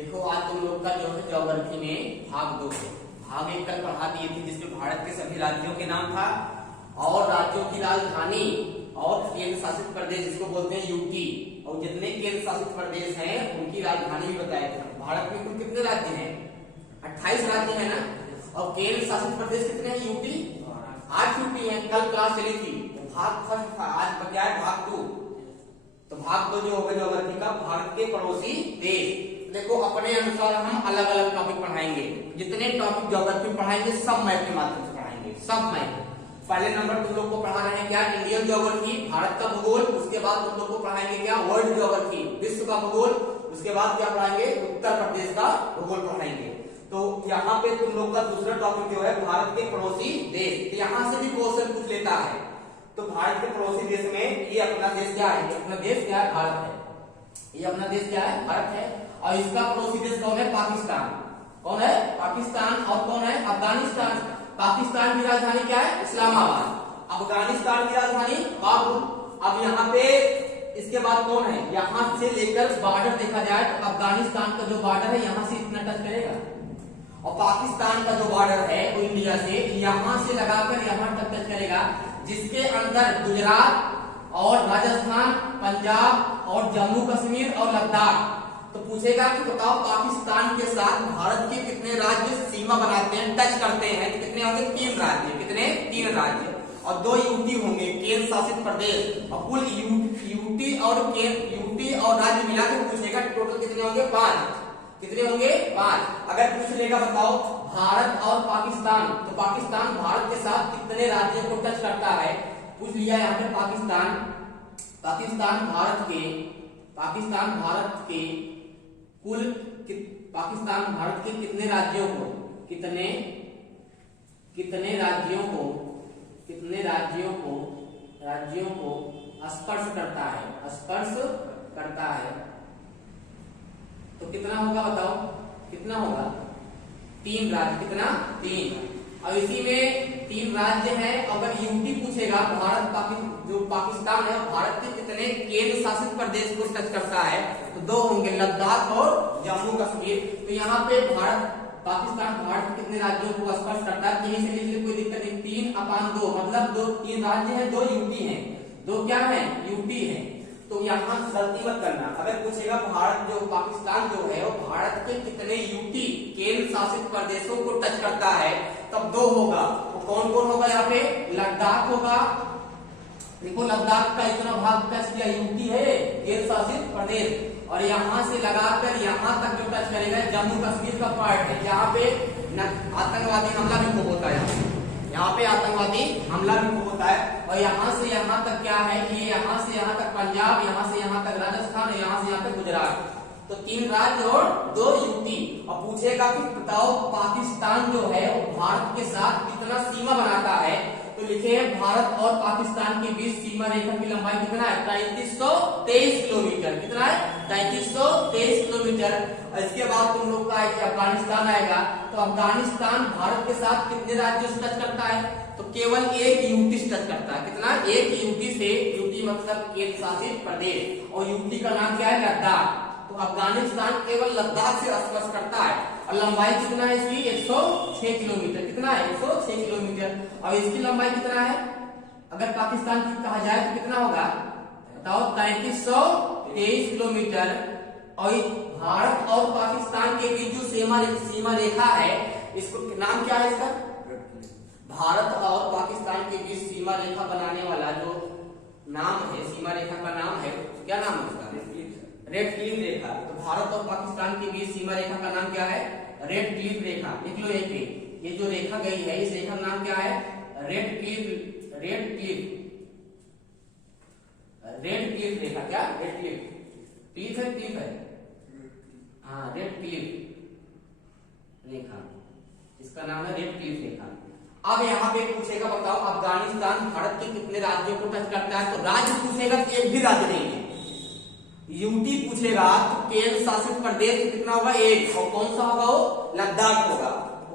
देखो आज तुम लोग का जो है ज्योग्राफी में भाग 2 है। भाग 1 कल पढ़ा दिए थे जिसमें भारत के सभी राज्यों के नाम था और राज्यों की राजधानी और केंद्र शासित प्रदेश जिसको बोलते हैं यूटी, और जितने केंद्र शासित प्रदेश हैं उनकी राजधानी भी बताया था। भारत में कुल कितने राज्य हैं? 28 राज्य है ना। और केंद्र शासित प्रदेश कितने हैं? यूटी 8 यूटी है। कल क्लास चली थी। भाग फर्स्ट था, आज क्या है? भाग 2। तो भाग 2 जो होगा ज्योग्राफी का, भारत के पड़ोसी देश। देखो अपने अनुसार हम अलग अलग टॉपिक पढ़ाएंगे। जितने टॉपिक ज्योग्राफी पढ़ाएंगे सब मैप के माध्यम से पढ़ाएंगे, सब मैप। पहले नंबर तुम लोग को पढ़ा रहे हैं क्या? इंडियन ज्योग्राफी, भारत का भूगोल। उसके बाद तुम लोग को पढ़ाएंगे क्या? वर्ल्ड ज्योग्राफी, विश्व का भूगोल। उसके बाद क्या पढ़ाएंगे? उत्तर प्रदेश का भूगोल पढ़ाएंगे। तो यहाँ पे तुम लोग का दूसरा टॉपिक जो है भारत के पड़ोसी देश। तो यहाँ से भी क्वेश्चन पूछ लेता है। तो भारत के पड़ोसी देश में ये अपना देश क्या है? अपना देश क्या है? भारत है। ये अपना देश क्या है? भारत है। और इसका पड़ोसी देश कौन है? पाकिस्तान। कौन है? पाकिस्तान। और कौन है? अफगानिस्तान। पाकिस्तान की राजधानी क्या है? इस्लामाबाद। अफगानिस्तान की राजधानी काबुल। अब यहाँ पे इसके बाद कौन है? यहाँ से लेकर बॉर्डर देखा जाए तो अफगानिस्तान का जो बॉर्डर है यहाँ से इतना टच करेगा, और पाकिस्तान का जो बॉर्डर है वो इंडिया से यहाँ से लगाकर यहाँ तक टच करेगा, जिसके अंदर गुजरात और राजस्थान, पंजाब और जम्मू कश्मीर और लद्दाख। तो पूछेगा कि बताओ पाकिस्तान के साथ भारत के कितने राज्य सीमा बनाते हैं, टच करते हैं? तो कितने होंगे? 3 राज्य। कितने? 3 राज्य। और 2 यूटी होंगे, केंद्र शासित प्रदेश। और कुल यूटी और राज्य मिला के पूछेगा टोटल कितने होंगे? 5। कितने होंगे? 5। अगर पूछ लेगा बताओ भारत और पाकिस्तान, तो पाकिस्तान भारत के साथ कितने राज्यों को टच करता है? पूछ लिया यहाँ पे पाकिस्तान भारत के कितने राज्यों को स्पर्श करता है। तो कितना होगा बताओ? कितना होगा? 3 राज्य। कितना? 3। और इसी में 3 राज्य हैं। अगर यूटी पूछेगा जो पाकिस्तान है भारत के कितने केंद्र शासित प्रदेश को टच करता है? तो 2 होंगे, लद्दाख और जम्मू कश्मीर। तो यहाँ पे पाकिस्तान भारत के कितने राज्यों को स्पर्श करता है? यहीं से लिख ले, कोई दिक्कत नहीं। 3/2 मतलब 3 राज्य हैं, 2 यूटी हैं। 2 क्या है? यूटी है। तो यहाँ गलती मत करना। अगर पूछेगा पाकिस्तान जो है वो भारत के कितने यूटी केंद्र शासित प्रदेशों को टच करता है, तब 2 होगा। तो कौन कौन होगा यहाँ पे? लद्दाख होगा। देखो लद्दाख का इतना भाग टच किया, यूटी है केंद्र शासित प्रदेश। और यहाँ से लगाकर यहाँ तक जो टच करेगा जम्मू कश्मीर का पार्ट है। यहाँ पे आतंकवादी हमला भी खूब होता है। यहाँ पे आतंकवादी हमला भी खूब होता है। और यहाँ से यहाँ तक क्या है? ये यहाँ से यहाँ तक पंजाब, यहाँ से यहाँ तक राजस्थान, यहाँ से यहाँ तक गुजरात। तो 3 राज्य और 2 यूटी। और पूछेगा कि बताओ पाकिस्तान जो है वो भारत के साथ कितना सीमा बनाता है? तो लिखे भारत और पाकिस्तान के बीच सीमा रेखा की लंबाई कितना है? 3323 किलोमीटर। कितना है? 3323 किलोमीटर। इसके बाद तुम लोग का अफगानिस्तान आएगा। तो अफगानिस्तान भारत के साथ कितने राज्यों से टच करता है? तो केवल 1 यूटी से टच करता है। कितना? 1 यूटी से। यूटी मतलब केंद्र शासित प्रदेश, और यूटी का नाम क्या है? लद्दाख। तो अफगानिस्तान केवल लद्दाख से स्पर्श करता है। और लंबाई कितना है इसकी? 106 किलोमीटर। कितना है? 106 किलोमीटर। और इसकी लंबाई कितना है? अगर पाकिस्तान की कहा जाए तो कितना होगा बताओ? 3323 किलोमीटर। और भारत और पाकिस्तान के बीच जो सीमा रेखा है, इसको नाम क्या है इसका? भारत और पाकिस्तान के बीच सीमा रेखा बनाने वाला जो नाम है, सीमा रेखा का नाम है, क्या नाम है उसका? रेड क्लिफ रेखा। तो भारत और पाकिस्तान के बीच सीमा रेखा का नाम क्या है? रेड क्लिफ रेखा। लिख लो यहीं पे। ये जो रेखा गई है इस रेखा का नाम क्या है? रेड क्लिफ रेखा। क्या? रेड क्लिफ है। हाँ, रेड क्लिफ रेखा, इसका नाम है रेड क्लिफ रेखा। अब यहाँ पे पूछेगा बताओ अफगानिस्तान भारत के कितने राज्यों को टच करता है? तो राज्य पूछेगा तो एक भी राज्य नहीं है। यूटी पूछेगा तो केंद्र शासित प्रदेश कितना होगा? 1। और कौन सा होगा? वो लद्दाख होगा।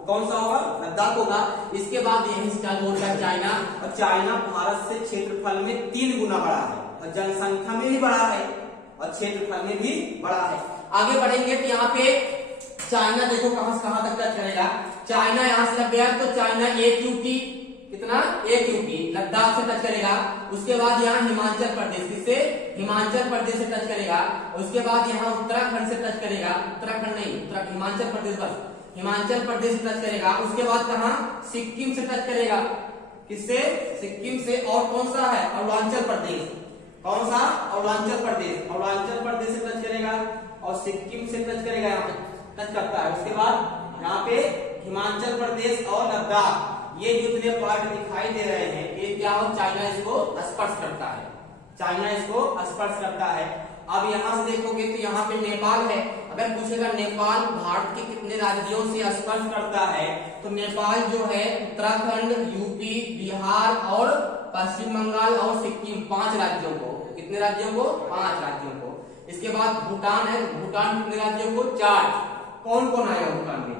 कौन सा होगा? लद्दाख होगा। इसके बाद यही स्टाइल होता है चाइना। और चाइना भारत से क्षेत्रफल में 3 गुना बड़ा है और जनसंख्या में भी बड़ा है। और क्षेत्रफल में भी बड़ा है। आगे बढ़ेंगे तो यहाँ पे चाइना देखो कहां से कहां तक टच करेगा। चाइना यहां से लग गया तो चाइना 1 यूपी, कितना 1 यूपी लद्दाख से टच करेगा। उसके बाद यहाँ हिमाचल प्रदेश, किससे हिमाचल प्रदेश से टच करेगा। उसके बाद यहाँ उत्तराखंड से टच करेगा, उत्तराखंड नहीं हिमाचल प्रदेश, बस हिमाचल प्रदेश से टच करेगा। उसके बाद कहाँ सिक्किम से टच करेगा, किससे सिक्किम से। और कौन सा है अरुणाचल प्रदेश, कौन सा अरुणाचल प्रदेश, अरुणाचल प्रदेश से टच करेगा और सिक्किम से टच करेगा, यहाँ पे टच करता है। उसके बाद यहाँ पे हिमाचल प्रदेश और लद्दाख, ये जितने पार्ट दिखाई दे रहे हैं ये क्या हो, चाइना इसको स्पर्श करता है, चाइना इसको स्पर्श करता है। अब यहाँ से देखोगे तो यहाँ पे नेपाल है। अगर पूछेगा नेपाल भारत के कितने राज्यों से स्पर्श करता है, तो नेपाल जो है उत्तराखंड, यूपी, बिहार और पश्चिम बंगाल और सिक्किम, 5 राज्यों को, कितने राज्यों को 5 राज्यों को। इसके बाद भूटान है, भूटान कितने राज्यों को 4। कौन कौन आएगा भूटान में,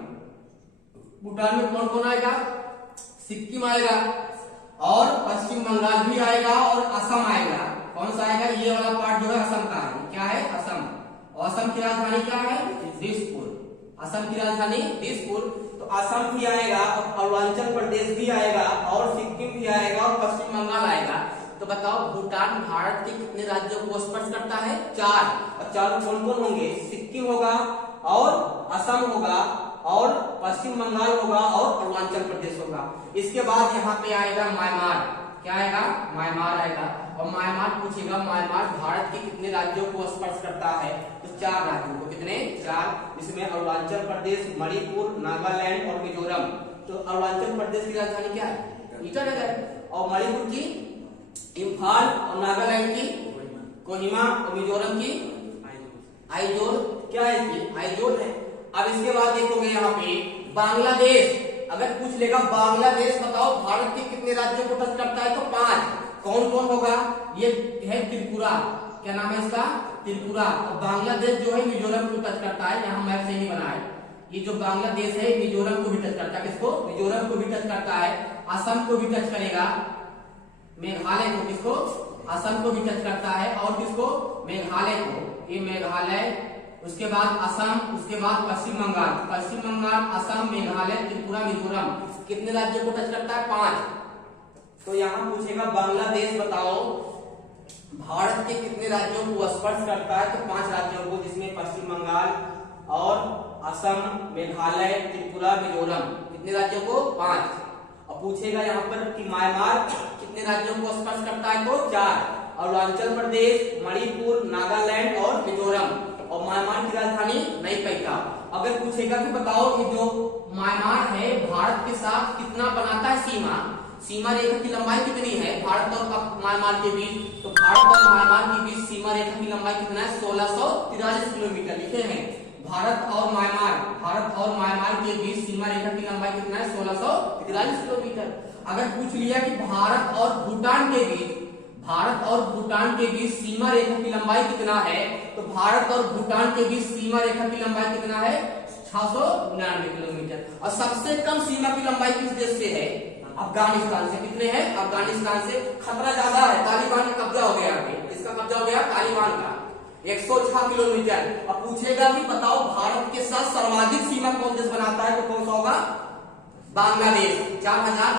भूटान में कौन कौन आएगा, सिक्किम आएगा और पश्चिम बंगाल भी आएगा और असम आएगा। कौन सा आएगा, ये वाला पार्ट जो है असम का है, क्या है असम। और असम की राजधानी क्या है दिसपुर, असम की राजधानी दिसपुर। तो असम भी आएगा और अरुणाचल प्रदेश भी आएगा और सिक्किम भी आएगा और पश्चिम बंगाल आएगा। तो बताओ भूटान भारत के कितने राज्यों को स्पर्श करता है 4। और 4 कौन कौन होंगे, सिक्किम होगा और असम होगा और पश्चिम बंगाल होगा और अरुणाचल प्रदेश होगा। इसके बाद यहाँ पे आएगा म्यांमार, क्या आएगा म्यांमार आएगा। और म्यांमार पूछेगा म्यांमार भारत के कितने राज्यों को स्पर्श करता है, तो 4 राज्यों को, कितने 4, जिसमें अरुणाचल प्रदेश, मणिपुर, नागालैंड और मिजोरम। तो अरुणाचल प्रदेश की राजधानी क्या है ईटानगर, और मणिपुर की इम्फाल, और नागालैंड की कोहिमा, और मिजोरम की आइजोल, क्या है इसकी आइजोल है। अब इसके बाद देखोगे यहाँ पे बांग्लादेश, अगर पूछ लेगा बांग्लादेश बताओ भारत के कितने राज्यों को टच करता है, तो 5। कौन कौन होगा, ये है त्रिपुरा, क्या नाम है इसका त्रिपुरा। और बांग्लादेश जो है मिजोरम को टच करता है, यहाँ मैप सही बना है। ये जो बांग्लादेश है मिजोरम को भी टच करता है, किसको मिजोरम को भी टच करता है। असम को भी टच करेगा, मेघालय को, किसको असम को भी टच करता है और किसको मेघालय को, ये मेघालय। उसके बाद असम, उसके बाद पश्चिम बंगाल, पश्चिम बंगाल, असम, मेघालय, त्रिपुरा, मिजोरम, कितने राज्यों को टच करता है 5। तो यहाँ पूछेगा बांग्लादेश बताओ भारत के कितने राज्यों को स्पर्श करता है, तो 5 राज्यों को, जिसमें पश्चिम बंगाल और असम, मेघालय, त्रिपुरा, मिजोरम, कितने राज्यों को 5। और पूछेगा यहाँ पर कि म्यांमार कितने राज्यों को स्पर्श करता है, तो 4, अरुणाचल प्रदेश, मणिपुर, नागालैंड और मिजोरम। और म्यांमार की राजधानी नई पैका। अगर पूछेगा कि बताओ कि जो म्यांमार है भारत के साथ कितना बनाता है सीमा, सीमा रेखा की लंबाई कितनी है भारत और म्यांमार के बीच, तो भारत और म्यांमार के बीच सीमा रेखा की लंबाई कितना है 1643 किलोमीटर लिखे हैं। भारत और म्यांमार के बीच सीमा रेखा की लंबाई कितना है 1643 किलोमीटर। अगर पूछ लिया कि भारत और भूटान के बीच सीमा रेखा की लंबाई कितना है, तो भारत और भूटान के बीच सीमा रेखा की लंबाई कितना है 699 किलोमीटर। और सबसे कम सीमा की लंबाई किस देश से है, अफगानिस्तान से। कितने हैं, अफगानिस्तान से। खतरा ज्यादा है, तालिबान का कब्जा हो गया यहाँ पे, इसका कब्जा हो गया तालिबान का 106 किलोमीटर। अब पूछेगा कि बताओ भारत के साथ सर्वाधिक सीमा कौन देश बनाता है, तो कौन सा होगा बांग्लादेश, 4000